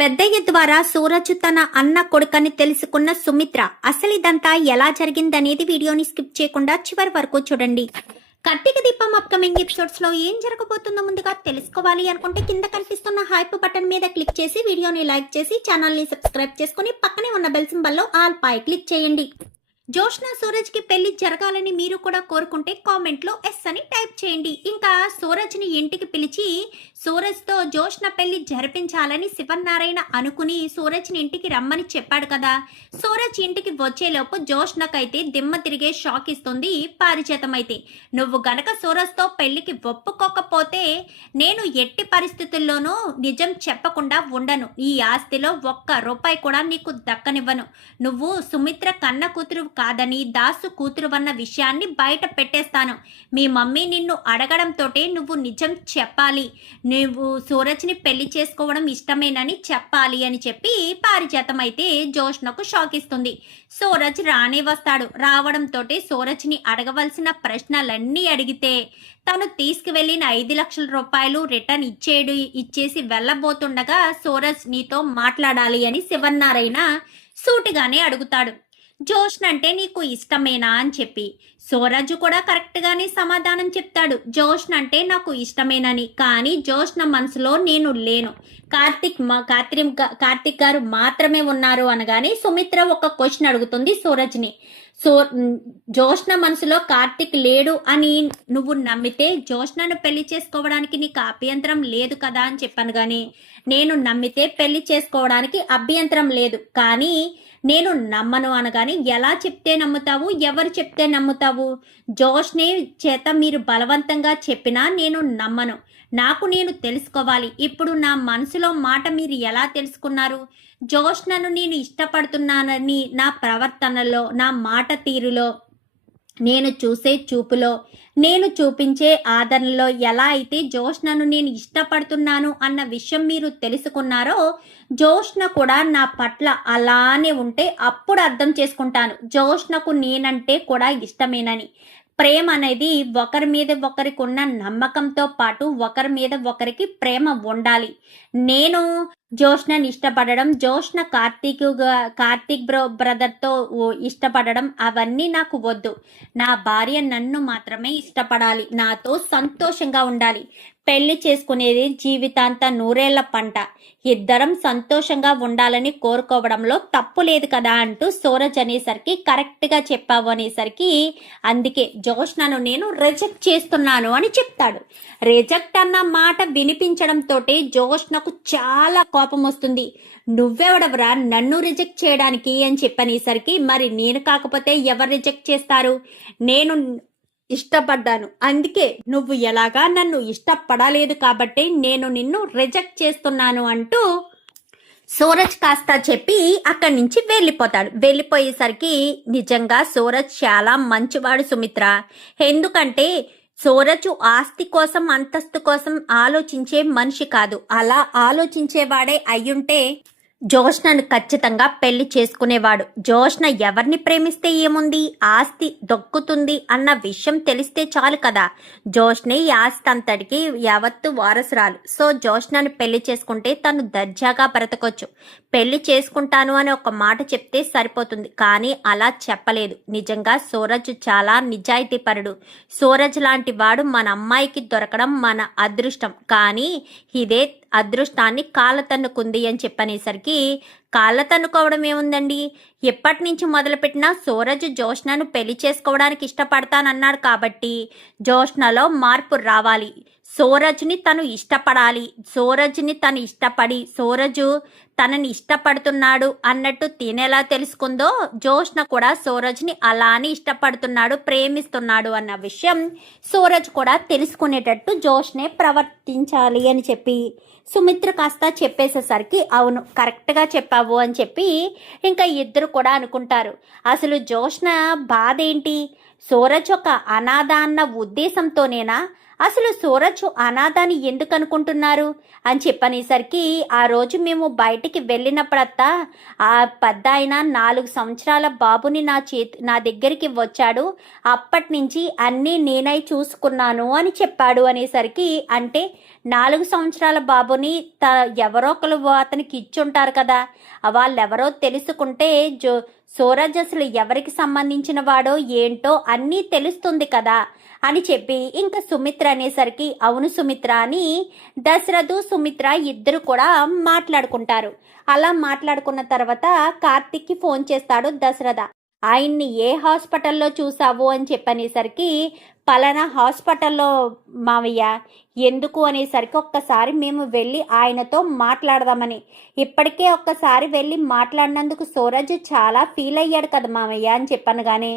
పెద్దయ్య ద్వారా సూరజ్ తన అన్న కొడుకని తెలుసుకున్న సుమిత్ర అసలు ఇదంతా ఎలా జరిగిందనేది వీడియోని స్కిప్ చేయకుండా చివరి వరకు చూడండి. కార్తీక దీపం అప్కమింగ్ ఎపిసోడ్స్ లో ఏం జరగబోతుందో ముందుగా తెలుసుకోవాలి అనుకుంటే కింద కనిపిస్తున్న హైప్ బటన్ మీద క్లిక్ చేసి వీడియోని లైక్ చేసి ఛానల్ ని సబ్స్క్రైబ్ చేసుకుని పక్కనే ఉన్న బెల్ సింబల్ లో ఆల్ పై క్లిక్ చేయండి. జోష్న సూరజ్ కి పెళ్లి జరగాలని మీరు కూడా కోరుకుంటే కామెంట్ లో ఎస్ అని టైప్ చేయండి. ఇంకా సూరజ్ ని ఇంటికి పిలిచి సూరజ్ తో జోష్న పెళ్లి జరిపించాలని శివనారాయణ అనుకుని సూరజ్ ని ఇంటికి రమ్మని చెప్పాడు కదా. సూరజ్ ఇంటికి వచ్చేలోపు జోష్నకైతే దిమ్మ తిరిగే షాక్ ఇస్తుంది పారిచేతం. అయితే నువ్వు గనక సూరజ్ తో పెళ్లికి ఒప్పుకోకపోతే నేను ఎట్టి పరిస్థితుల్లోనూ నిజం చెప్పకుండా ఉండను. ఈ ఆస్తిలో ఒక్క రూపాయి కూడా నీకు దక్కనివ్వను. నువ్వు సుమిత్ర కన్న కూతురు కాదని దాసు కూతురు అన్న విషయాన్ని బయట పెట్టేస్తాను. మీ మమ్మీ నిన్ను అడగడంతోటే నువ్వు నిజం చెప్పాలి. నువ్వు సూరజ్ని పెళ్లి చేసుకోవడం ఇష్టమేనని చెప్పాలి అని చెప్పి పారిజాతం అయితే జోష్నకు షాక్ ఇస్తుంది. సూరజ్ రానే వస్తాడు. రావడంతో సూరజ్ని అడగవలసిన ప్రశ్నలన్నీ అడిగితే తను తీసుకువెళ్ళిన 5 లక్షల రూపాయలు రిటర్న్ ఇచ్చేసి వెళ్ళబోతుండగా సూరజ్ నీతో మాట్లాడాలి అని శివనారాయణ సూటిగానే అడుగుతాడు. జోష్న అంటే నీకు ఇష్టమేనా అని చెప్పి సూరజ్ కూడా కరెక్ట్ గానే సమాధానం చెప్తాడు. జోష్న అంటే నాకు ఇష్టమేనని, కానీ జోష్న మనసులో నేను లేను, కార్తిక్ గారు మాత్రమే ఉన్నారు అనగానే సుమిత్ర ఒక క్వశ్చన్ అడుగుతుంది సూరజ్ని. జోష్న మనసులో కార్తిక్ లేడు అని నువ్వు నమ్మితే జోష్నను పెళ్లి చేసుకోవడానికి నీకు అభ్యంతరం లేదు కదా అని చెప్పాను. కానీ నేను నమ్మితే పెళ్లి చేసుకోవడానికి అభ్యంతరం లేదు, కానీ నేను నమ్మను అనగాని ఎలా చెప్తే నమ్ముతావు, ఎవరు చెప్తే నమ్ముతావు? జోష్నే చేత మీరు బలవంతంగా చెప్పినా నేను నమ్మను. నాకు నేను తెలుసుకోవాలి. ఇప్పుడు నా మనసులో మాట మీరు ఎలా తెలుసుకున్నారు? జోష్నను నేను ఇష్టపడుతున్నానని నా ప్రవర్తనలో, నా మాట తీరులో, నేను చూసే చూపులో, నేను చూపించే ఆదరణలో ఎలా అయితే జోష్నను నేను ఇష్టపడుతున్నాను అన్న విషయం మీరు తెలుసుకున్నారో జోష్న కూడా నా పట్ల అలానే ఉంటే అప్పుడు అర్థం చేసుకుంటాను జోష్నకు నేనంటే కూడా ఇష్టమేనని. ప్రేమ అనేది ఒకరి మీద ఒకరికి ఉన్న నమ్మకంతో పాటు ఒకరి మీద ఒకరికి ప్రేమ ఉండాలి. నేను జోష్నని ఇష్టపడడం, జోష్న కార్తీక్ బ్రదర్తో ఇష్టపడడం అవన్నీ నాకు వద్దు. నా భార్య నన్ను మాత్రమే ఇష్టపడాలి, నాతో సంతోషంగా ఉండాలి. పెళ్లి చేసుకునేది జీవితాంత నూరేళ్ల పంట. ఇద్దరం సంతోషంగా ఉండాలని కోరుకోవడంలో తప్పు లేదు కదా అంటూ సూరజ్ అనేసరికి కరెక్ట్గా చెప్పావు అనేసరికి అందుకే జోష్నను నేను రిజెక్ట్ చేస్తున్నాను అని చెప్తాడు. రిజెక్ట్ అన్న మాట వినిపించడంతో జోష్నకు చాలా కోపం వస్తుంది. నువ్వెవడవరా నన్ను రిజెక్ట్ చేయడానికి అని చెప్పనేసరికి మరి నేను కాకపోతే ఎవరు రిజెక్ట్ చేస్తారు? నేను ఇష్టపడ్డాను, అందుకే నువ్వు ఎలాగా నన్ను ఇష్టపడలేదు కాబట్టి నేను నిన్ను రిజెక్ట్ చేస్తున్నాను అంటూ సూరజ్ కాస్త చెప్పి అక్కడి నుంచి వెళ్ళిపోతాడు. వెళ్ళిపోయేసరికి నిజంగా సూరజ్ చాలా మంచివాడు సుమిత్ర. ఎందుకంటే సూరజ్ ఆస్తి కోసం అంతస్తు కోసం ఆలోచించే మనిషి కాదు. అలా ఆలోచించేవాడే అయ్యుంటే జోష్నను ఖచ్చితంగా పెళ్లి చేసుకునేవాడు. జోష్న ఎవరిని ప్రేమిస్తే ఏముంది, ఆస్తి దొక్కుతుంది అన్న విషయం తెలిస్తే చాలు కదా. జోష్నే ఈ ఆస్తి అంతటికి యావత్తు వారసురాలు. సో జోష్నను పెళ్లి చేసుకుంటే తను దర్జాగా బ్రతకొచ్చు. పెళ్లి చేసుకుంటాను అని ఒక మాట చెప్తే సరిపోతుంది, కానీ అలా చెప్పలేదు. నిజంగా సూరజ్ చాలా నిజాయితీపరుడు. సూరజ్ లాంటి వాడు మన అమ్మాయికి దొరకడం మన అదృష్టం, కానీ ఇదే అదృష్టాన్ని కాళ్ళతన్నుకుంది అని చెప్పనేసరికి కాళ్ళతన్నుకోవడం ఏముందండి, ఎప్పటి నుంచి మొదలుపెట్టినా సూరజ్ జోష్నను పెళ్లి చేసుకోవడానికి ఇష్టపడతానన్నాడు కాబట్టి జోష్నలో మార్పు రావాలి. సూరజ్ని తను ఇష్టపడాలి. సూరజ్ని తను ఇష్టపడి సూరజు తనని ఇష్టపడుతున్నాడు అన్నట్టు తినేలా తెలుసుకుందో జోష్న కూడా సూరజ్ని అలానే ఇష్టపడుతున్నాడు, ప్రేమిస్తున్నాడు అన్న విషయం సూరజ్ కూడా తెలుసుకునేటట్టు జోష్నే ప్రవర్తించాలి అని చెప్పి సుమిత్ర కాస్త చెప్పేసేసరికి అవును కరెక్ట్గా చెప్పావు అని చెప్పి ఇంకా ఇద్దరు కూడా అనుకుంటారు. అసలు జోష్న బాధ ఏంటి? సూరజ్ ఒక అనాథ అన్న ఉద్దేశంతోనేనా? అసలు సూరజ్ అనాథాన్ని ఎందుకు అనుకుంటున్నారు అని చెప్పనేసరికి ఆ రోజు మేము బయటికి వెళ్ళినప్పుడత్తా ఆ పెద్ద ఆయన 4 సంవత్సరాల బాబుని నా దగ్గరికి వచ్చాడు, అప్పటి నుంచి అన్నీ నేనై చూసుకున్నాను అని చెప్పాడు అనేసరికి అంటే 4 సంవత్సరాల బాబుని ఎవరో ఒకరు అతనికి ఇచ్చుంటారు కదా, వాళ్ళెవరో తెలుసుకుంటే సూరజ్ అసలు ఎవరికి సంబంధించిన వాడో ఏంటో అన్నీ తెలుస్తుంది కదా అని చెప్పి ఇంకా సుమిత్ర అనేసరికి అవును సుమిత్ర అని దశరథు సుమిత్ర ఇద్దరు కూడా మాట్లాడుకుంటారు. అలా మాట్లాడుకున్న తర్వాత కార్తిక్కి ఫోన్ చేస్తాడు దశరథ. ఆయన్ని ఏ హాస్పిటల్లో చూసావు అని చెప్పనేసరికి పలానా హాస్పిటల్లో మావయ్య. ఎందుకు అనేసరికి ఒక్కసారి మేము వెళ్ళి ఆయనతో మాట్లాడదామని. ఇప్పటికే ఒక్కసారి వెళ్ళి మాట్లాడినందుకు సూరజ్ చాలా ఫీల్ అయ్యాడు కదా మావయ్య అని చెప్పాను. కానీ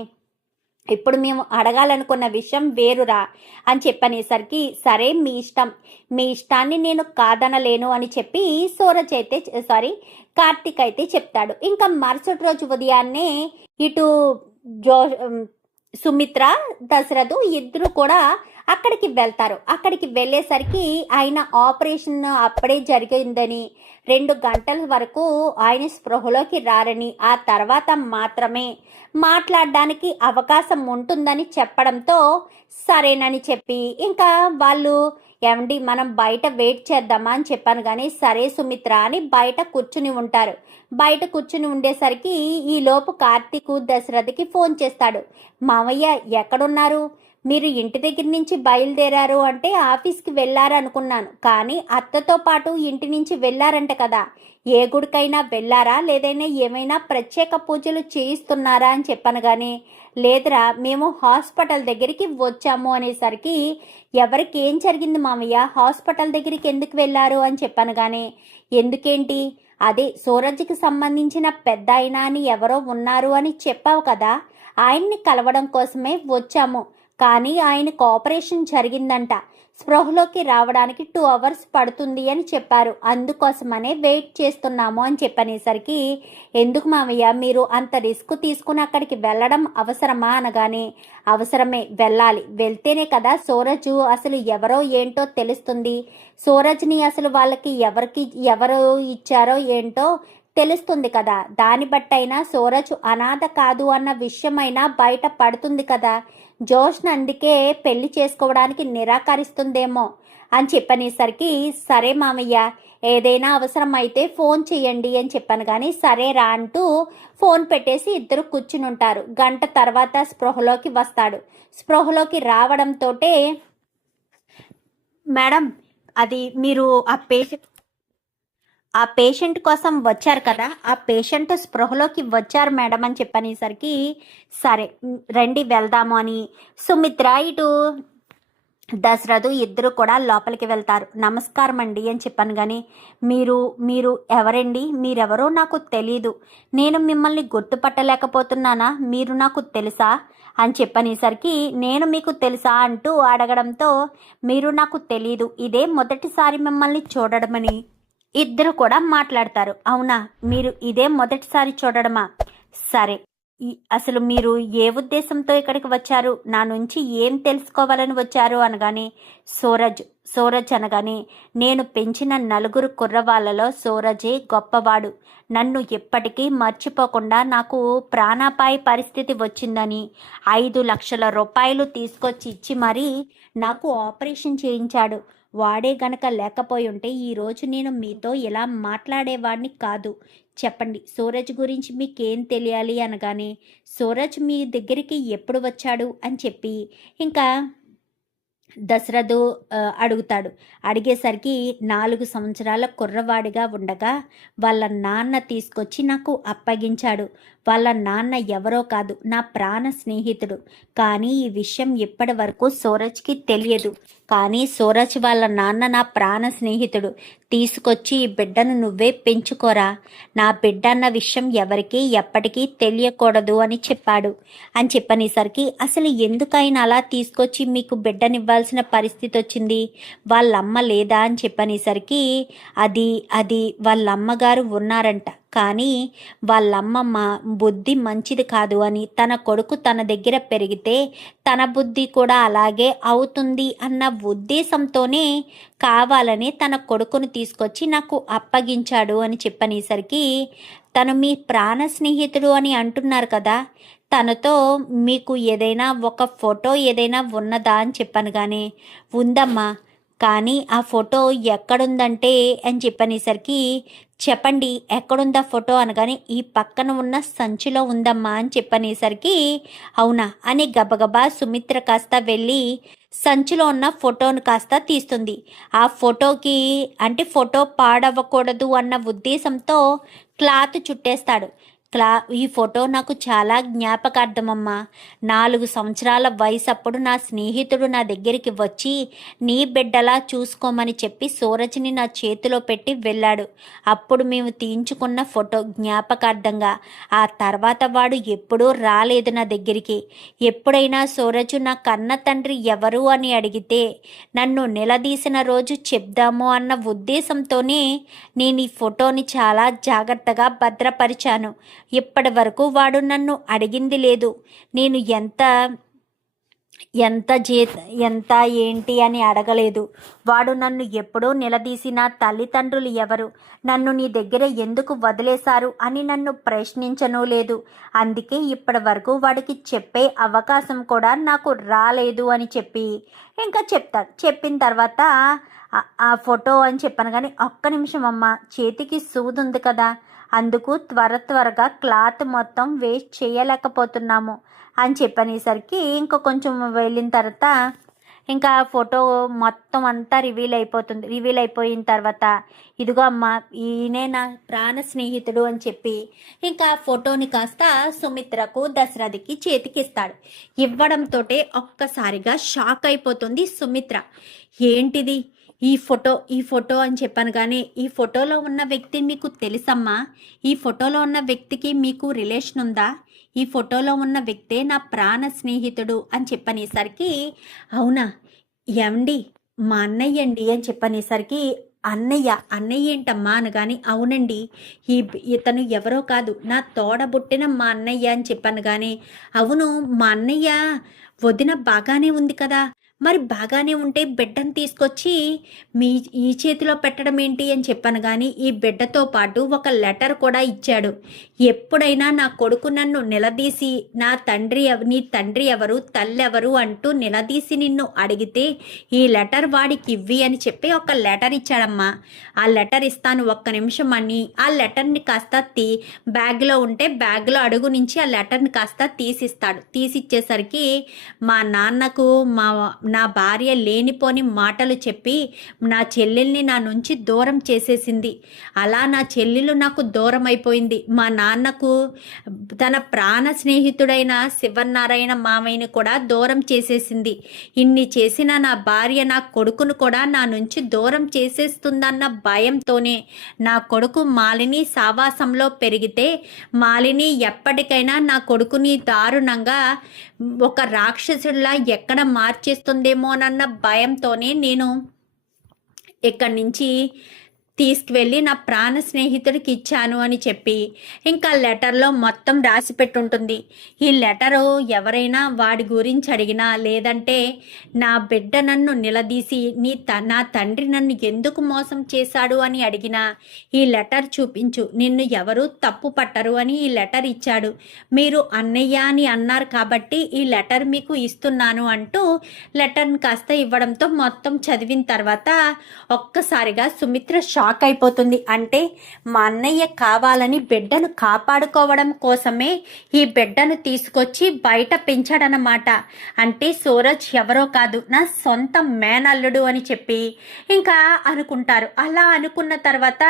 ఇప్పుడు మేము అడగాలనుకున్న విషయం వేరురా అని చెప్పనేసరికి సరే మీ ఇష్టం, మీ ఇష్టాన్ని నేను కాదనలేను అని చెప్పి సూరజ్ అయితే కార్తిక్ అయితే చెప్తాడు. ఇంకా మరుసటి రోజు ఉదయాన్నే ఇటు సుమిత్ర దశరథు ఇద్దరు కూడా అక్కడికి వెళ్తారు. అక్కడికి వెళ్ళేసరికి ఆయన ఆపరేషన్ అప్పుడే జరిగిందని 2 గంటల వరకు ఆయన స్పృహలోకి రారని, ఆ తర్వాత మాత్రమే మాట్లాడడానికి అవకాశం ఉంటుందని చెప్పడంతో సరేనని చెప్పి ఇంకా వాళ్ళు ఏమండి మనం బయట వెయిట్ చేద్దామా అని చెప్పాను. కానీ సరే సుమిత్ర అని బయట కూర్చుని ఉంటారు. బయట కూర్చుని ఉండేసరికి ఈలోపు కార్తీక్ దశరథకి ఫోన్ చేస్తాడు. మామయ్య ఎక్కడున్నారు? మీరు ఇంటి దగ్గర నుంచి బయలుదేరారు అంటే ఆఫీస్కి వెళ్ళారు అనుకున్నాను, కానీ అత్తతో పాటు ఇంటి నుంచి వెళ్ళారంట కదా, ఏ గుడికైనా వెళ్ళారా లేదైనా ఏమైనా ప్రత్యేక పూజలు చేయిస్తున్నారా అని చెప్పాను. కానీ లేదురా మేము హాస్పిటల్ దగ్గరికి వచ్చాము అనేసరికి ఎవరికి ఏం జరిగింది మామయ్య, హాస్పిటల్ దగ్గరికి ఎందుకు వెళ్ళారు అని చెప్పాను. కానీ ఎందుకేంటి, అదే సూరజ్కి సంబంధించిన పెద్ద అయినా అని ఎవరో ఉన్నారు అని చెప్పావు కదా, ఆయన్ని కలవడం కోసమే వచ్చాము. కానీ ఆయనకు ఆపరేషన్ జరిగిందంట, స్పృహలోకి రావడానికి 2 అవర్స్ పడుతుంది అని చెప్పారు, అందుకోసమనే వెయిట్ చేస్తున్నాము అని చెప్పనేసరికి ఎందుకు మామయ్య మీరు అంత రిస్క్ తీసుకుని అక్కడికి వెళ్ళడం అవసరమా అనగానే అవసరమే, వెళ్ళాలి, వెళ్తేనే కదా సూరజ్ అసలు ఎవరో ఏంటో తెలుస్తుంది, సూరజ్ని అసలు వాళ్ళకి ఎవరు ఇచ్చారో ఏంటో తెలుస్తుంది కదా, దాన్ని బట్టైనా సూరజ్ అనాథ కాదు అన్న విషయమైనా బయట పడుతుంది కదా, జోష్న అందుకే పెళ్లి చేసుకోవడానికి నిరాకరిస్తుందేమో అని చెప్పనేసరికి సరే మామయ్య ఏదైనా అవసరం అయితే ఫోన్ చేయండి అని చెప్పాను. కానీ సరేరా అంటూ ఫోన్ పెట్టేసి ఇద్దరు కూర్చుని ఉంటారు. గంట తర్వాత స్పృహలోకి వస్తాడు. స్పృహలోకి రావడంతో మేడం అది మీరు ఆ పేషెంట్ కోసం వచ్చారు కదా, ఆ పేషెంట్ స్పృహలోకి వచ్చారు మేడం అని చెప్పనేసరికి సరే రండి వెళ్దాము అని సుమిత్ర ఇటు దశరథు ఇద్దరు కూడా లోపలికి వెళ్తారు. నమస్కారం అండి అని చెప్పాను. కానీ మీరు ఎవరండి, మీరెవరో నాకు తెలీదు, నేను మిమ్మల్ని గుర్తుపట్టలేకపోతున్నానా, మీరు నాకు తెలుసా అని చెప్పనేసరికి నేను మీకు తెలుసా అంటూ అడగడంతో మీరు నాకు తెలీదు, ఇదే మొదటిసారి మిమ్మల్ని చూడడమని ఇద్దరు కూడా మాట్లాడతారు. అవునా, మీరు ఇదే మొదటిసారి చూడడమా, సరే అసలు మీరు ఏ ఉద్దేశంతో ఇక్కడికి వచ్చారు, నా నుంచి ఏం తెలుసుకోవాలని వచ్చారు అనగానే సూరజ్ అనగానే నేను పెంచిన 4 కుర్రవాళ్ళలో సూరజే గొప్పవాడు, నన్ను ఎప్పటికీ మర్చిపోకుండా నాకు ప్రాణాపాయ పరిస్థితి వచ్చిందని 5 లక్షల రూపాయలు తీసుకొచ్చి ఇచ్చి మరీ నాకు ఆపరేషన్ చేయించాడు, వాడే గనక లేకపోయి ఉంటే ఈరోజు నేను మీతో ఇలా మాట్లాడేవాడిని కాదు, చెప్పండి సూరజ్ గురించి మీకేం తెలియాలి అనగానే సూరజ్ మీ దగ్గరికి ఎప్పుడు వచ్చాడు అని చెప్పి ఇంకా దశరథు అడుగుతాడు. అడిగేసరికి 4 సంవత్సరాల కుర్రవాడిగా ఉండగా వాళ్ళ నాన్న తీసుకొచ్చి నాకు అప్పగించాడు, వాళ్ళ నాన్న ఎవరో కాదు నా ప్రాణ స్నేహితుడు, కానీ ఈ విషయం ఇప్పటి వరకు సూరజ్కి తెలియదు, కానీ సూరజ్ వాళ్ళ నాన్న నా ప్రాణ స్నేహితుడు, తీసుకొచ్చి ఈ బిడ్డను నువ్వే పెంచుకోరా, నా బిడ్డ అన్న విషయం ఎవరికీ ఎప్పటికీ తెలియకూడదు అని చెప్పాడు అని చెప్పనేసరికి అసలు ఎందుకైనా అలా తీసుకొచ్చి మీకు బిడ్డనివ్వాల్సిన పరిస్థితి వచ్చింది, వాళ్ళమ్మ లేదా అని చెప్పనేసరికి అది వాళ్ళమ్మగారు ఉన్నారంట, కానీ వాళ్ళమ్మ బుద్ధి మంచిది కాదు అని, తన కొడుకు తన దగ్గర పెరిగితే తన బుద్ధి కూడా అలాగే అవుతుంది అన్న ఉద్దేశంతోనే కావాలని తన కొడుకును తీసుకొచ్చి నాకు అప్పగించాడు అని చెప్పనేసరికి తను మీ ప్రాణ స్నేహితుడు అని అంటున్నారు కదా, తనతో మీకు ఏదైనా ఒక ఫోటో ఏదైనా ఉన్నదా అని చెప్పాను. కానీ ఉందమ్మా, కానీ ఆ ఫోటో ఎక్కడుందంటే అని చెప్పనేసరికి, చెప్పండి ఎక్కడుందా ఫోటో అనగానే, ఈ పక్కన ఉన్న సంచిలో ఉందమ్మా అని చెప్పనేసరికి, అవునా అని గబగబా సుమిత్ర కాస్త వెళ్ళి సంచిలో ఉన్న ఫోటోను కాస్త తీస్తుంది. ఆ ఫోటోకి అంటే ఫోటో పాడవ్వకూడదు అన్న ఉద్దేశంతో క్లాత్ చుట్టేస్తాడు. ఈ ఫోటో నాకు చాలా జ్ఞాపకార్థమమ్మా. 4 సంవత్సరాల వయసప్పుడు నా స్నేహితుడు నా దగ్గరికి వచ్చి నీ బిడ్డలా చూసుకోమని చెప్పి సూరజ్ని నా చేతిలో పెట్టి వెళ్ళాడు. అప్పుడు మేము తీయించుకున్న ఫోటో జ్ఞాపకార్థంగా. ఆ తర్వాత వాడు ఎప్పుడూ రాలేదు నా దగ్గరికి. ఎప్పుడైనా సూరజ్ నా కన్న తండ్రి ఎవరు అని అడిగితే నన్ను నిలదీసిన రోజు చెప్దాము అన్న ఉద్దేశంతోనే నేను ఈ ఫోటోని చాలా జాగ్రత్తగా భద్రపరిచాను. ఇప్పటి వరకు వాడు నన్ను అడిగింది లేదు. నేను ఎంత ఎంత ఏంటి అని అడగలేదు. వాడు నన్ను ఎప్పుడూ నిలదీసి నా తల్లిదండ్రులు ఎవరు, నన్ను నీ దగ్గర ఎందుకు వదిలేశారు అని నన్ను ప్రశ్నించనూ లేదు. అందుకే ఇప్పటి వరకు వాడికి చెప్పే అవకాశం కూడా నాకు రాలేదు అని చెప్పి ఇంకా చెప్తాడు. చెప్పిన తర్వాత ఆ ఫోటో అని చెప్పాను. కానీ ఒక్క నిమిషం అమ్మ, చేతికి సూదుంది కదా, అందుకు త్వరగా క్లాత్ మొత్తం వేస్ట్ చేయలేకపోతున్నాము అని చెప్పనేసరికి ఇంకా కొంచెం వెళ్ళిన తర్వాత ఇంకా ఫోటో మొత్తం అంతా రివీల్ అయిపోతుంది. రివీల్ అయిపోయిన తర్వాత ఇదిగో అమ్మ ఈయనే నా ప్రాణ స్నేహితుడు అని చెప్పి ఇంకా ఫోటోని కాస్త సుమిత్రకు దశరథికి చేతికిస్తాడు. ఇవ్వడంతో ఒక్కసారిగా షాక్ అయిపోతుంది సుమిత్ర. ఏంటిది ఈ ఫోటో అని చెప్పాను. కానీ ఈ ఫోటోలో ఉన్న వ్యక్తి మీకు తెలుసమ్మా? ఈ ఫోటోలో ఉన్న వ్యక్తికి మీకు రిలేషన్ ఉందా? ఈ ఫోటోలో ఉన్న వ్యక్తే నా ప్రాణ స్నేహితుడు అని చెప్పనేసరికి, అవునా ఏమండి మా అన్నయ్య అండి అని చెప్పనేసరికి, అన్నయ్య ఏంటమ్మా అనగాని, అవునండి ఇతను ఎవరో కాదు నా తోడబుట్టిన మా అన్నయ్య అని చెప్పాను. కానీ అవును మా అన్నయ్య వదిన బాగానే ఉంది కదా, మరి బాగానే ఉంటే బిడ్డను తీసుకొచ్చి ఈ చేతిలో పెట్టడం ఏంటి అని చెప్పాను. కానీ ఈ బిడ్డతో పాటు ఒక లెటర్ కూడా ఇచ్చాడు. ఎప్పుడైనా నా కొడుకు నన్ను నిలదీసి నీ తండ్రి ఎవరు తల్లి ఎవరు అంటూ నిలదీసి నిన్ను అడిగితే ఈ లెటర్ వాడికి ఇవ్వి అని చెప్పి ఒక లెటర్ ఇచ్చాడమ్మా. ఆ లెటర్ ఇస్తాను ఒక్క నిమిషం అని ఆ లెటర్ని కాస్త బ్యాగ్లో ఉంటే బ్యాగ్లో అడుగు నుంచి ఆ లెటర్ని కాస్త తీసిస్తాడు. తీసిచ్చేసరికి మా నాన్నకు నా భార్య లేనిపోని మాటలు చెప్పి నా చెల్లెల్ని నా నుంచి దూరం చేసేసింది. అలా నా చెల్లెలు నాకు దూరం అయిపోయింది. మా నాన్నకు తన ప్రాణ స్నేహితుడైన శివనారాయణ మామయ్యని కూడా దూరం చేసేసింది. ఇన్ని చేసిన నా భార్య నా కొడుకును కూడా నా నుంచి దూరం చేసేస్తుందన్న భయంతోనే నా కొడుకు మాలిని సావాసంలో పెరిగితే మాలిని ఎప్పటికైనా నా కొడుకుని దారుణంగా ఒక రాక్షసుడిలా ఎక్కడ మార్చేస్తుందేమోనన్న భయంతోనే నేను ఇక్కడి నుంచి తీసుకువెళ్ళి నా ప్రాణ స్నేహితుడికి ఇచ్చాను అని చెప్పి ఇంకా లెటర్లో మొత్తం రాసి పెట్టుంటుంది. ఈ లెటరు ఎవరైనా వాడి గురించి అడిగినా లేదంటే నా బిడ్డ నన్ను నిలదీసి నా తండ్రి నన్ను ఎందుకు మోసం చేశాడు అని అడిగినా ఈ లెటర్ చూపించు, నిన్ను ఎవరు తప్పు పట్టరు అని ఈ లెటర్ ఇచ్చాడు. మీరు అన్నయ్య అని అన్నారు కాబట్టి ఈ లెటర్ మీకు ఇస్తున్నాను అంటూ లెటర్ని కాస్త ఇవ్వడంతో మొత్తం చదివిన తర్వాత ఒక్కసారిగా సుమిత్ర షాక్ అయిపోతుంది. అంటే మా అన్నయ్య కావాలని బిడ్డను కాపాడుకోవడం కోసమే ఈ బిడ్డను తీసుకొచ్చి బయట పెంచాడనమాట. అంటే సూరజ్ ఎవరో కాదు నా సొంత మేనల్లుడు అని చెప్పి ఇంకా అనుకుంటారు. అలా అనుకున్న తర్వాత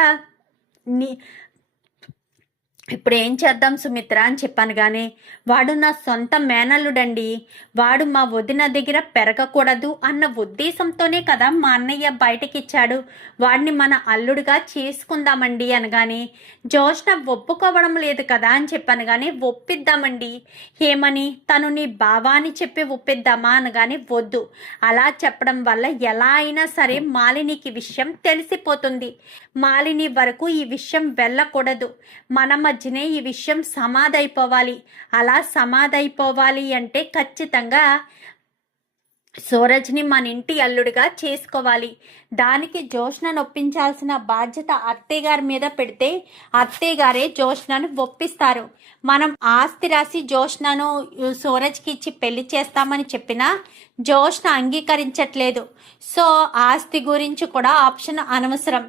ఇప్పుడు ఏం చేద్దాం సుమిత్ర అని చెప్పాను. కానీ వాడు నా సొంత మేనల్లుడండి, వాడు మా వదిన దగ్గర పెరగకూడదు అన్న ఉద్దేశంతోనే కదా మా అన్నయ్య బయటకిచ్చాడు, వాడిని మన అల్లుడిగా చేసుకుందామండి అనగానే జోష్న ఒప్పుకోవడం లేదు కదా అని చెప్పాను. కానీ ఒప్పిద్దామండి, ఏమని తను నీ బావా అని చెప్పి ఒప్పిద్దామా అనగానే వద్దు, అలా చెప్పడం వల్ల ఎలా అయినా సరే మాలినికి విషయం తెలిసిపోతుంది, మాలిని వరకు ఈ విషయం వెళ్ళకూడదు, మన మధ్యనే ఈ విషయం సమాధైపోవాలి. అలా సమాధైపోవాలి అంటే ఖచ్చితంగా సూరజ్ని మన ఇంటి అల్లుడిగా చేసుకోవాలి. దానికి జోష్నను ఒప్పించాల్సిన బాధ్యత అత్తయ్య గారి మీద పెడితే అత్తయ్య గారే జోష్నను ఒప్పిస్తారు. మనం ఆస్తి రాసి జోష్నను సూరజ్కి ఇచ్చి పెళ్లి చేస్తామని చెప్పినా జోష్న అంగీకరించట్లేదు. సో ఆస్తి గురించి కూడా ఆప్షన్ అనవసరం.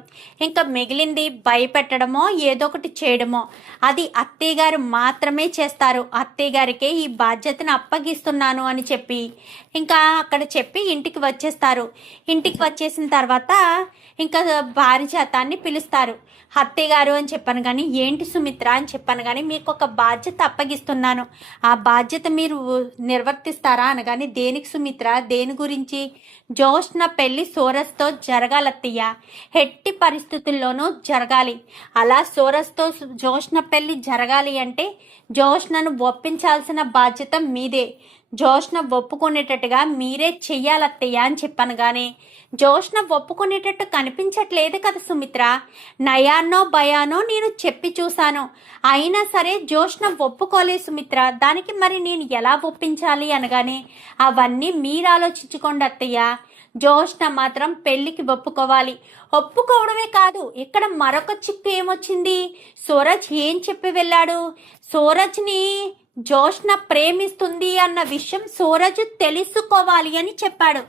ఇంకా మిగిలింది భయపెట్టడమో ఏదో ఒకటి చేయడమో అది అత్తయ్య గారు మాత్రమే చేస్తారు. అత్తయ్య గారికే ఈ బాధ్యతను అప్పగిస్తున్నాను అని చెప్పి ఇంకా అక్కడ చెప్పి ఇంటికి వచ్చేస్తారు. ఇంటికి వచ్చేసిన తర్వాత ఇంకా పారిజాతాన్ని పిలుస్తారు. అత్తయ్య గారు అని చెప్పాను కానీ, ఏంటి సుమిత్ర అని చెప్పాను కానీ, మీకు ఒక బాధ్యత అప్పగిస్తున్నాను, ఆ బాధ్యత మీరు నిర్వర్తిస్తారా అనగాని, దేనికి సుమిత్ర, దేని గురించి? జోష్న పెళ్లి సూరజ్తో జరగాలత్తయ్య, ఎట్టి పరిస్థితుల్లోనూ జరగాలి. అలా సూరజ్తో జోష్న పెళ్లి జరగాలి అంటే జోష్నను ఒప్పించాల్సిన బాధ్యత మీదే. జోష్న ఒప్పుకునేటట్టుగా మీరే చెయ్యాలత్తయ్య అని చెప్పాను కానీ, జోష్న ఒప్పుకునేటట్టు కనిపించట్లేదు కదా సుమిత్ర, నయానో భయానో నేను చెప్పి చూశాను, అయినా సరే జోష్న ఒప్పుకోలేదు సుమిత్ర, దానికి మరి నేను ఎలా ఒప్పించాలి అనగానే, అవన్నీ మీరు ఆలోచించుకోండి అత్తయ్య, జోష్న మాత్రం పెళ్లికి ఒప్పుకోవాలి. ఒప్పుకోవడమే కాదు, ఇక్కడ మరొక చిక్కు ఏమొచ్చింది, సూరజ్ ఏం చెప్పి వెళ్ళాడు, సూరజ్ని జోష్న ప్రేమిస్తుంది అన్న విషయం సూరజ్ తెలుసుకోవాలి అని చెప్పాడు.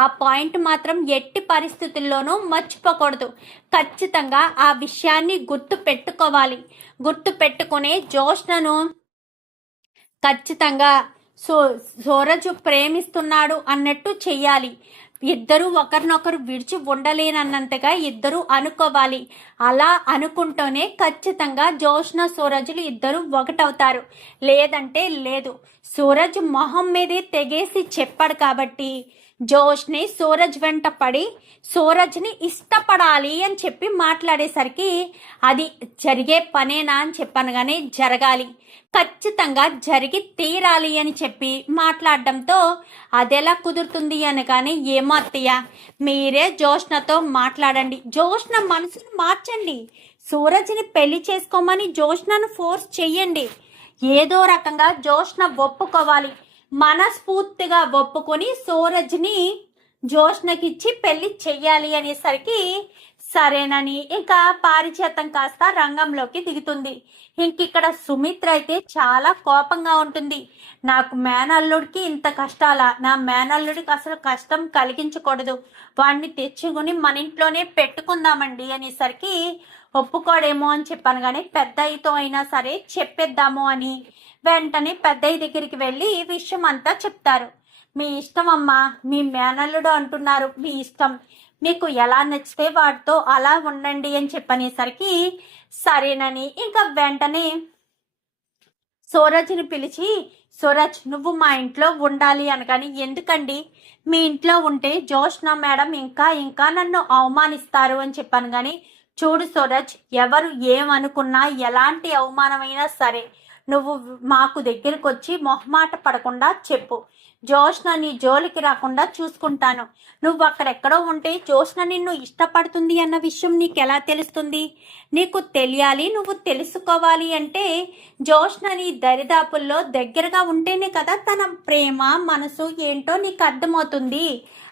ఆ పాయింట్ మాత్రం ఎట్టి పరిస్థితుల్లోనూ మర్చిపోకూడదు. ఖచ్చితంగా ఆ విషయాన్ని గుర్తు పెట్టుకోవాలి. గుర్తు పెట్టుకునే జోష్నను ఖచ్చితంగా సూరజ్ ప్రేమిస్తున్నాడు అన్నట్టు చెయ్యాలి. ఇద్దరు ఒకరినొకరు విడిచి ఉండలేనన్నంతగా ఇద్దరు అనుకోవాలి. అలా అనుకుంటూనే ఖచ్చితంగా జోష్న సూరజ్లు ఇద్దరు ఒకటవుతారు. లేదంటే లేదు. సూరజ్ మొహం మీదే తెగేసి చెప్పాడు కాబట్టి జోష్ని సూరజ్ వెంట పడి సూరజ్ని ఇష్టపడాలి అని చెప్పి మాట్లాడేసరికి అది జరిగే పనేనా అని చెప్పాను కానీ, జరగాలి, ఖచ్చితంగా జరిగి తీరాలి అని చెప్పి మాట్లాడడంతో అదెలా కుదురుతుంది అని కానీ, ఏమో అత్తయ్య మీరే జోష్నతో మాట్లాడండి, జోష్న మనసును మార్చండి, సూరజ్ని పెళ్లి చేసుకోమని జోష్నను ఫోర్స్ చెయ్యండి. ఏదో రకంగా జోష్న ఒప్పుకోవాలి. మనస్ఫూర్తిగా ఒప్పుకొని సూరజ్ని జోష్నకిచ్చి పెళ్లి చెయ్యాలి అనేసరికి సరేనని ఇంకా పారిజాతం కాస్త రంగంలోకి దిగుతుంది. ఇంకిక్కడ సుమిత్ర అయితే చాలా కోపంగా ఉంటుంది. నాకు మేనల్లుడికి ఇంత కష్టాలా, నా మేనల్లుడికి అసలు కష్టం కలిగించకూడదు, వాడిని తెచ్చుకుని మన ఇంట్లోనే పెట్టుకుందామండి అనేసరికి ఒప్పుకోడేమో అని చెప్పాను కానీ, పెద్దయ్యతో అయినా సరే చెప్పేద్దాము అని వెంటనే పెద్దయ్య దగ్గరికి వెళ్ళి ఈ విషయం అంతా చెప్తారు. మీ ఇష్టం అమ్మా, మీ మేనల్లుడు అంటున్నారు, మీ ఇష్టం, మీకు ఎలా నచ్చితే వాటితో అలా ఉండండి అని చెప్పనేసరికి సరేనని ఇంకా వెంటనే సూరజ్ని పిలిచి, సూరజ్ నువ్వు మా ఇంట్లో ఉండాలి అనగాని, ఎందుకండి, మీ ఇంట్లో ఉంటే జోష్న మేడం ఇంకా ఇంకా నన్ను అవమానిస్తారు అని చెప్పాను కానీ, చూడు సూరజ్, ఎవరు ఏమనుకున్నా ఎలాంటి అవమానమైనా సరే నువ్వు మాకు దగ్గరకు వచ్చి మొహమాట పడకుండా చెప్పు, జోష్న నీ జోలికి రాకుండా చూసుకుంటాను. నువ్వు అక్కడెక్కడో ఉంటే జోష్న నిన్ను ఇష్టపడుతుంది అన్న విషయం నీకు ఎలా తెలుస్తుంది? నీకు తెలియాలి, నువ్వు తెలుసుకోవాలి అంటే జోష్న నీ దరిదాపుల్లో దగ్గరగా ఉంటేనే కదా తన ప్రేమ మనసు ఏంటో నీకు అర్థమవుతుంది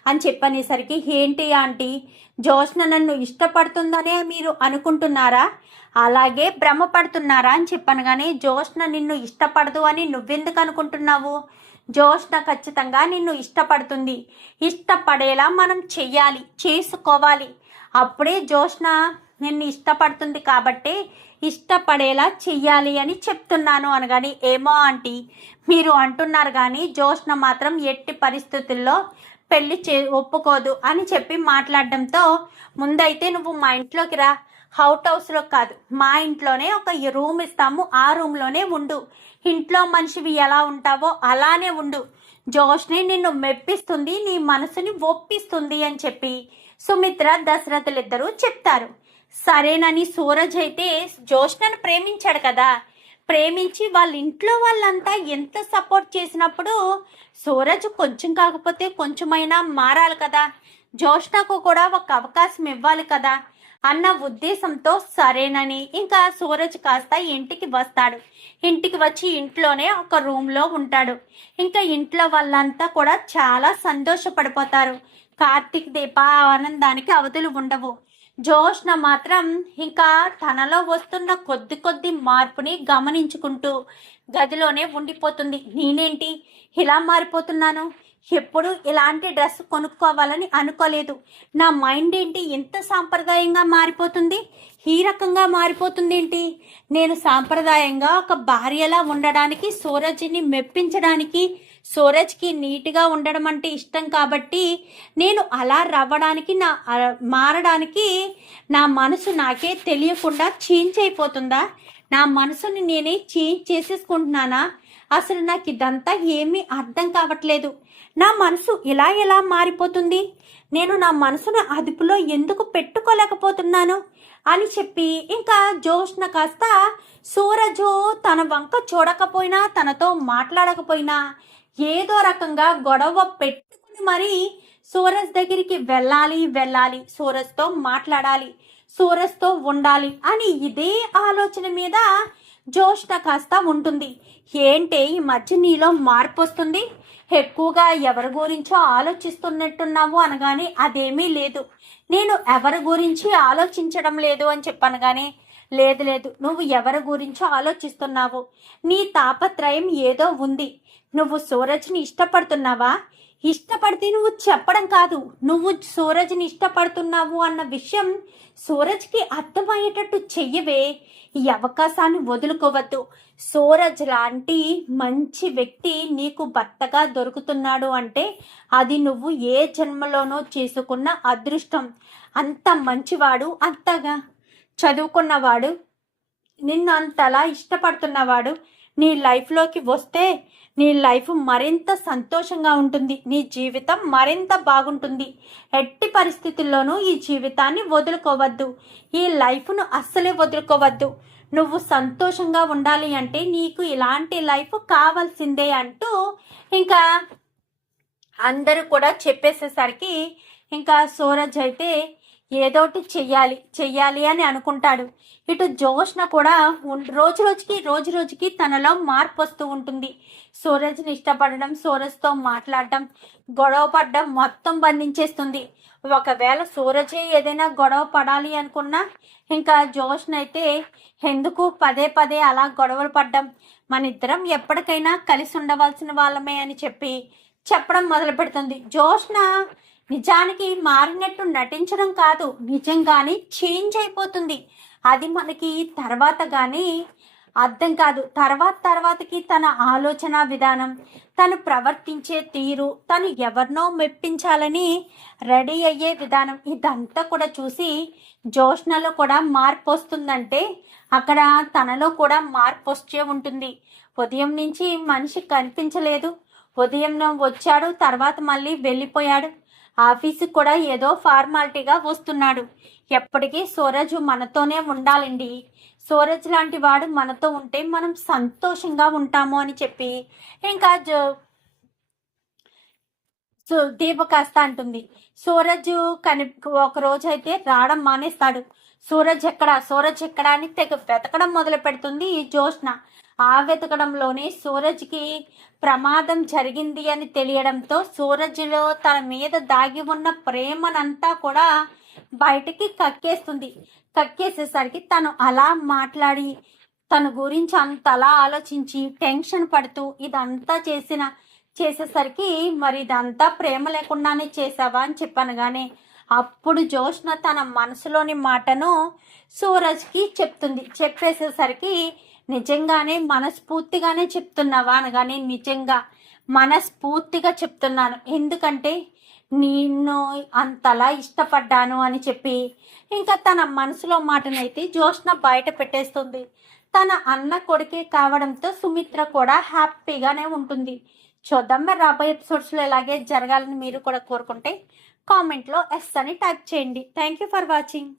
అని చెప్పనేసరికి, ఏంటి ఆంటీ, జోష్న నన్ను ఇష్టపడుతుందనే మీరు అనుకుంటున్నారా, అలాగే భ్రమపడుతున్నారా అని చెప్పాను కానీ, జోష్న నిన్ను ఇష్టపడదు అని నువ్వెందుకు అనుకుంటున్నావు? జోష్న ఖచ్చితంగా నిన్ను ఇష్టపడుతుంది. ఇష్టపడేలా మనం చెయ్యాలి, చేసుకోవాలి. అప్పుడే జోష్న నిన్ను ఇష్టపడుతుంది కాబట్టి ఇష్టపడేలా చెయ్యాలి అని చెప్తున్నాను అనగాని, ఏమో ఆంటీ మీరు అంటున్నారు కానీ జోష్న మాత్రం ఎట్టి పరిస్థితుల్లో పెళ్లి ఒప్పుకోదు అని చెప్పి మాట్లాడడంతో, ముందైతే నువ్వు మా ఇంట్లోకి రా, అవుట్ హౌస్లో కాదు, మా ఇంట్లోనే ఒక రూమ్ ఇస్తాము, ఆ రూమ్లోనే ఉండు, ఇంట్లో మనిషివి ఎలా ఉంటావో అలానే ఉండు, జోష్ని నిన్ను మెప్పిస్తుంది, నీ మనసుని ఒప్పిస్తుంది అని చెప్పి సుమిత్ర దశరథులిద్దరూ చెప్తారు. సరేనని సూరజ్ అయితే జోష్నను ప్రేమించాడు కదా, ప్రేమించి వాళ్ళ ఇంట్లో వాళ్ళంతా ఎంత సపోర్ట్ చేసినప్పుడు సూరజ్ కొంచెం కాకపోతే కొంచెమైనా మారాలి కదా, జోష్నకు కూడా ఒక అవకాశం ఇవ్వాలి కదా అన్న ఉద్దేశంతో సరేనని ఇంకా సూరజ్ కాస్త ఇంటికి వస్తాడు. ఇంటికి వచ్చి ఇంట్లోనే ఒక రూమ్లో ఉంటాడు. ఇంకా ఇంట్లో వాళ్ళంతా కూడా చాలా సంతోషపడిపోతారు. కార్తీక్ దీప ఆనందానికి అవధులు ఉండవు. జోష్న మాత్రం ఇంకా తనలో వస్తున్న కొద్ది మార్పుని గమనించుకుంటూ గదిలోనే ఉండిపోతుంది. నేనేంటి ఇలా మారిపోతున్నాను, ఎప్పుడు ఇలాంటి డ్రెస్ కొనుక్కోవాలని అనుకోలేదు. నా మైండ్ ఏంటి ఎంత సాంప్రదాయంగా మారిపోతుంది, ఈ రకంగా మారిపోతుంది ఏంటి? నేను సాంప్రదాయంగా ఒక భార్యలా ఉండడానికి, సూరజ్ని మెప్పించడానికి, సూరజ్కి నీట్గా ఉండడం అంటే ఇష్టం కాబట్టి నేను అలా రవ్వడానికి మారడానికి నా మనసు నాకే తెలియకుండా చేంజ్ అయిపోతుందా? నా మనసుని నేనే చేంజ్ చేసేసుకుంటున్నానా? అసలు నాకు ఇదంతా ఏమీ అర్థం కావట్లేదు. నా మనసు ఎలా మారిపోతుంది, నేను నా మనసును అదుపులో ఎందుకు పెట్టుకోలేకపోతున్నాను అని చెప్పి ఇంకా జోష్న కాస్త సూరజు తన వంక చూడకపోయినా, తనతో మాట్లాడకపోయినా ఏదో రకంగా గొడవ పెట్టుకుని మరి సూరజ్ దగ్గరికి వెళ్ళాలి, సూరజ్తో మాట్లాడాలి, సూరజ్తో ఉండాలి అని ఇదే ఆలోచన మీద జోష్న కాస్త ఉంటుంది. ఏంటే ఈ మధ్య నీలో మార్పు వస్తుంది, ఎక్కువగా ఎవరి గురించో ఆలోచిస్తున్నట్టున్నావు అనగానే అదేమీ లేదు, నేను ఎవరి గురించి ఆలోచించడం లేదు అని చెప్పనగానే లేదు నువ్వు ఎవరి గురించో ఆలోచిస్తున్నావు, నీ తాపత్రయం ఏదో ఉంది, నువ్వు సూరజ్ని ఇష్టపడుతున్నావా? ఇష్టపడితే నువ్వు చెప్పడం కాదు, నువ్వు సూరజ్ని ఇష్టపడుతున్నావు అన్న విషయం సూరజ్కి అర్థమయ్యేటట్టు చెయ్యవే. ఈ అవకాశాన్ని వదులుకోవద్దు. సూరజ్ లాంటి మంచి వ్యక్తి నీకు భర్తగా దొరుకుతున్నాడు అంటే అది నువ్వు ఏ జన్మలోనో చేసుకున్న అదృష్టం. అంత మంచివాడు, అంతగా చదువుకున్నవాడు, నిన్ను అంతలా ఇష్టపడుతున్నవాడు నీ లైఫ్లోకి వస్తే నీ లైఫ్ మరింత సంతోషంగా ఉంటుంది, నీ జీవితం మరింత బాగుంటుంది. ఎట్టి పరిస్థితుల్లోనూ ఈ జీవితాన్ని వదులుకోవద్దు, ఈ లైఫ్ను అస్సలే వదులుకోవద్దు. నువ్వు సంతోషంగా ఉండాలి అంటే నీకు ఇలాంటి లైఫ్ కావాల్సిందే అంటూ ఇంకా అందరూ కూడా చెప్పేసేసరికి ఇంకా సూరజ్ అయితే ఏదోటి చెయ్యాలి అని అనుకుంటాడు. ఇటు జోష్న కూడా రోజు రోజుకి తనలో మార్పు వస్తూ ఉంటుంది. సూరజ్ని ఇష్టపడడం, సూరజ్తో మాట్లాడడం, గొడవ పడడం మొత్తం బంధించేస్తుంది. ఒకవేళ సూరజే ఏదైనా గొడవ పడాలి అనుకున్నా ఇంకా జోష్న అయితే ఎందుకు పదే అలా గొడవలు పడ్డం, మన ఇద్దరం ఎప్పటికైనా కలిసి ఉండవలసిన వాళ్ళమే అని చెప్పడం మొదలు పెడుతుంది. జోష్న నిజానికి మారినట్టు నటించడం కాదు, నిజంగానే చేంజ్ అయిపోతుంది. అది మనకి తర్వాత కానీ అర్థం కాదు. తర్వాతకి తన ఆలోచన విధానం, తను ప్రవర్తించే తీరు, తను ఎవరినో మెప్పించాలని రెడీ అయ్యే విధానం, ఇదంతా కూడా చూసి జోష్నలో కూడా మార్పు వస్తుందంటే అక్కడ తనలో కూడా మార్పు వచ్చే ఉంటుంది. ఉదయం నుంచి మనిషి కనిపించలేదు, ఉదయం వచ్చాడు, తర్వాత మళ్ళీ వెళ్ళిపోయాడు. ఆఫీసుకి కూడా ఏదో ఫార్మాలిటీగా వస్తున్నాడు. ఎప్పటికీ సూరజ్ మనతోనే ఉండాలండి, సూరజ్ లాంటి వాడు మనతో ఉంటే మనం సంతోషంగా ఉంటాము అని చెప్పి ఇంకా దీప కాస్త అంటుంది. సూరజ్ ఒక రోజు అయితే రావడం మానేస్తాడు. సూరజ్ ఎక్కడా అని తెగ వెతకడం మొదలు పెడుతుంది ఈ జోష్న. ఆ వెతకడంలోనే సూరజ్కి ప్రమాదం జరిగింది అని తెలియడంతో సూరజ్లో తన మీద దాగి ఉన్న ప్రేమనంతా కూడా బయటికి కక్కేసేసరికి తను అలా మాట్లాడి తన గురించి అంతలా ఆలోచించి టెన్షన్ పడుతూ ఇదంతా చేసేసరికి మరి ఇదంతా ప్రేమ లేకుండానే చేసావా అని చెప్పనగానే అప్పుడు జోష్న తన మనసులోని మాటను సూరజ్కి చెప్తుంది. చెప్పేసేసరికి నిజంగానే మనస్ఫూర్తిగానే చెప్తున్నావా అనగానే నిజంగా మనస్ఫూర్తిగా చెప్తున్నాను, ఎందుకంటే నిన్ను అంతలా ఇష్టపడ్డాను అని చెప్పి ఇంకా తన మనసులో మాటనైతే జోష్న బయట పెట్టేస్తుంది. తన అన్న కొడుకే కావడంతో సుమిత్ర కూడా హ్యాపీగానే ఉంటుంది. చూద్దాం మరి రాబోయే ఎపిసోడ్స్లో ఇలాగే జరగాలని మీరు కూడా కోరుకుంటే కామెంట్లో ఎస్ అని టైప్ చేయండి. Thank you for watching.